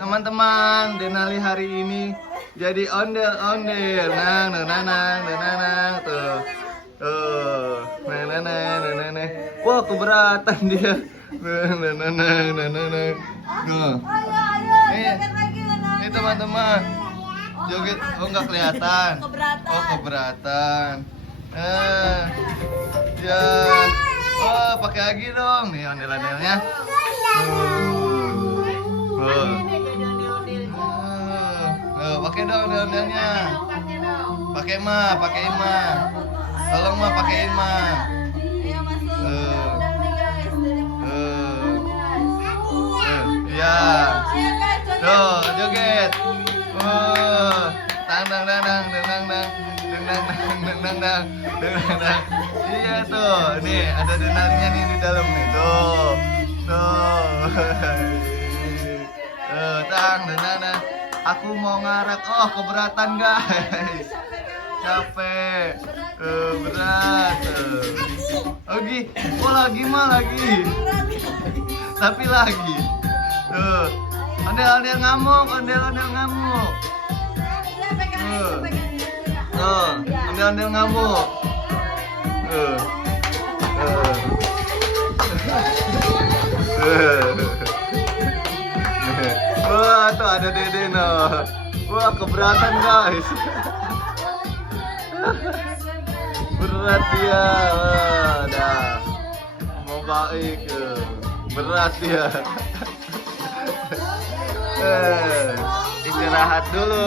teman-teman, Denali hari ini jadi ondel-ondel. Tuh. Tuh. Wah, keberatan dia. Nah. Ini teman-teman. Joget, oh nggak kelihatan. Oh, keberatan. Ya. Oh, pakai lagi dong. Nih ondel-ondelnya. Pakai dong ondel-ondelnya. Pakai Ma. Tolong Ma, pakein Ma. Ya. Tuh, joget. Dang. Iya tuh, nih ada denarnya nih di dalam nih. Tuh. Tang. Aku mau ngarak. Oh, keberatan guys. Capek. Berat. Lagi. Tapi lagi. Tuh. Ondel-ondel ngamuk. Ondel-ondel ngamuk. Wah, tuh ada Dede noh. Wah, keberatan guys. Berat dia. Wah, dah. Mau baik. Berat dia. Istirahat dulu.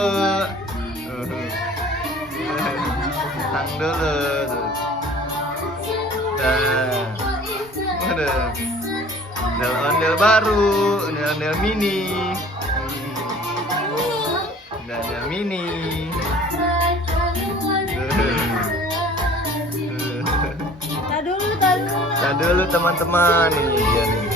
Tenang dulu. Ondel baru, ondel mini. Ondel mini. Tadi dulu teman-teman, ini dia nih.